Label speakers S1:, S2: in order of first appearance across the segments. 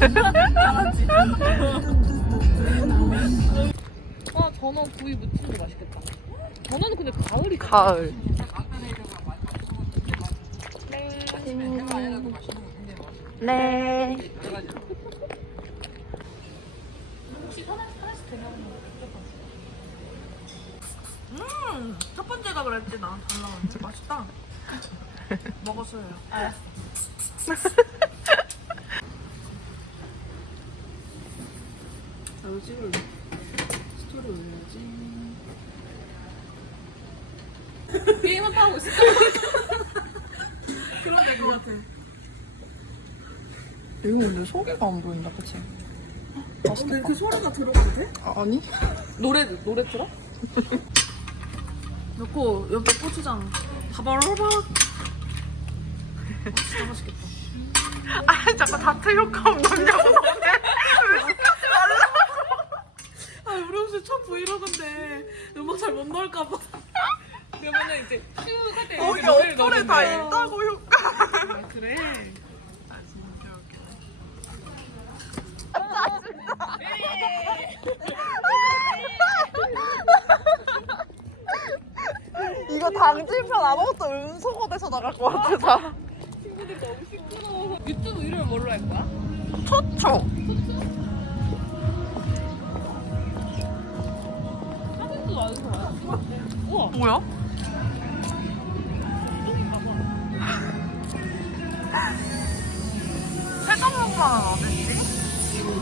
S1: 알았지. 와 전어 구이 무침도 맛있겠다. 전어는 근데 가을이
S2: 가을. 네.
S1: 혹시
S3: 음, 첫 번째가 그랬지 나 달라. 맛있다. 먹었어요.
S1: 알았어.
S3: 찍을래. 스토리 올려야지.
S1: 게임만 하고 있어.
S3: 그런데 그거 같아.
S2: 이거 근데 소개가 안 보인다, 그치?
S3: 근데 그 소리가 들어가도 돼?
S2: 아, 아니?
S1: 노래 노래 틀어?
S3: 넣고 옆에 고추장 바바라박. 진짜 맛있겠다.
S2: 아, 자꾸 다트 효과 없느냐고.
S3: 아 우리 혹시 첫 브이로그인데 음악 잘 못 넣을까봐.
S1: 그러면은 이제 슈 할때
S2: 어, 이게 어플에 다 있다고 효과.
S3: 아 그래?
S2: 이거 당진편 아무것도 음소거돼서 나갈 것 같아서.
S1: 친구들 너무 시끄러워서 유튜브 이름을 뭘로 할 거야?
S2: 초초. 뭐야?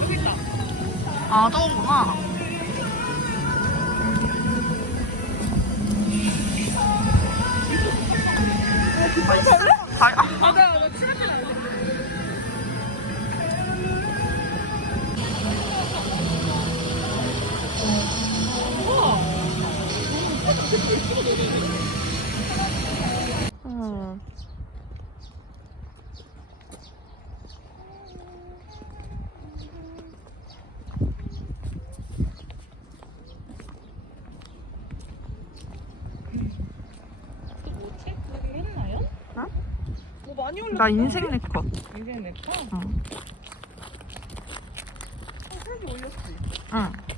S1: 여기 있다.
S2: 아, 저거구나. 음. 어?
S1: 많이.
S2: 나 인생 네컷.
S1: 인생 냈다?
S2: 응.
S1: 색이 올렸지.
S2: 응.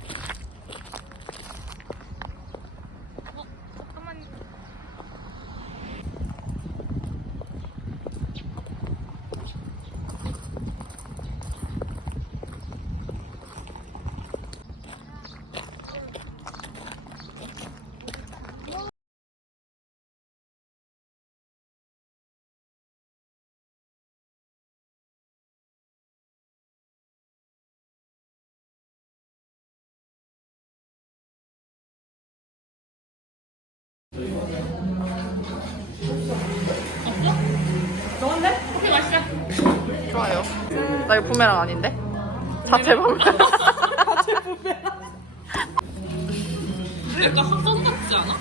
S2: 좋아요. 나 이거 부메랑 아닌데? 자체 부메랑.
S1: 약간 합성 같지 않아?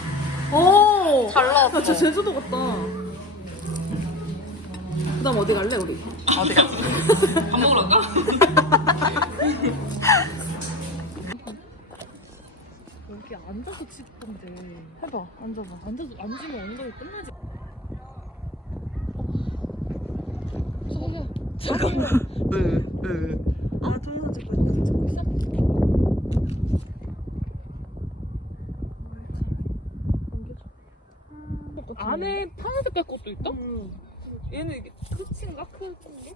S3: 오.
S2: 잘 나왔어.
S3: 야, 진짜 제주도 같다. 그 다음 어디 갈래 우리?
S2: 어디 가?
S1: 밥 먹으러 갈까? 여기 앉아서 찍던데.
S2: 해봐, 앉아봐.
S1: 앉아서 앉으면 엉덩이 끝나지.
S2: 으, 으.
S3: 아 동영상 찍고 있다.
S1: 안에 파란 색 깔 것도 있다? 얘는 이게 끝인가? 큰 게?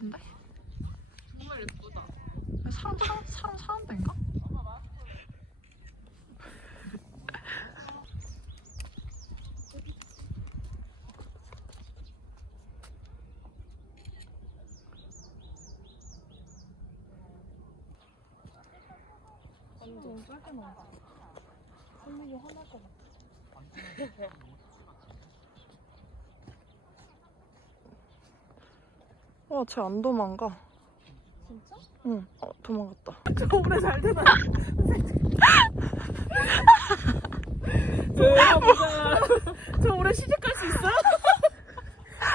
S2: 예쁜데?
S1: 정말 예쁘다.
S2: 사람, 사람, 사람 사는 데인가?
S1: 완전 짧게 나온다. 선민이 화날 것 같아.
S2: 와, 쟤 안 도망가.
S1: 진짜?
S2: 응, 어, 도망갔다.
S3: 저 오래 잘 되나? 저 올해 시집갈 수 있어?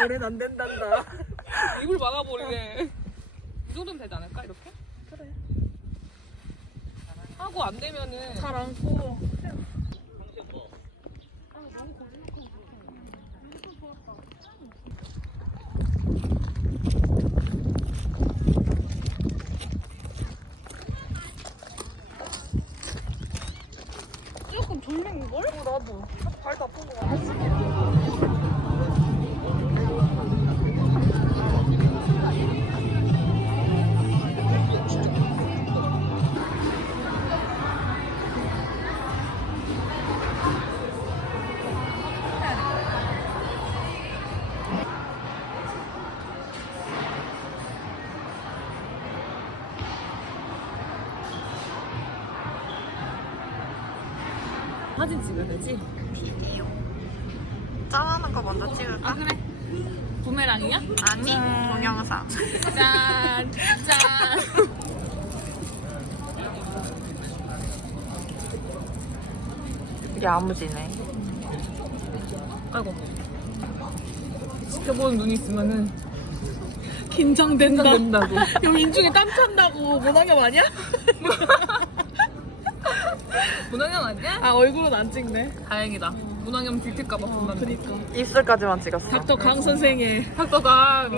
S3: 올해는 안 된단다.
S1: 입을 막아버리네. 이 정도면 되지 않을까, 이렇게?
S3: 그래.
S1: 안고 안 되면은
S3: 잘 안고.
S1: 사진 찍어야 되지?
S2: 짠하는 거 먼저 찍을까?
S1: 아 그래. 부메랑이야?
S2: 아니 동영상.
S1: 짠, 짠.
S2: 야무지네.
S1: 아이고. 지켜보는 눈이 있으면은
S3: 긴장된다.
S1: 된다고.
S3: 여기 인중에 땀 찬다고 모낭염 아니야?
S1: 문학영 아니야?
S3: 아 얼굴은 안 찍네.
S1: 다행이다. 문학영 들킬까봐 겁나.
S3: 그니까.
S2: 입술까지만 찍었어.
S3: 닥터 강 선생의
S1: 학교가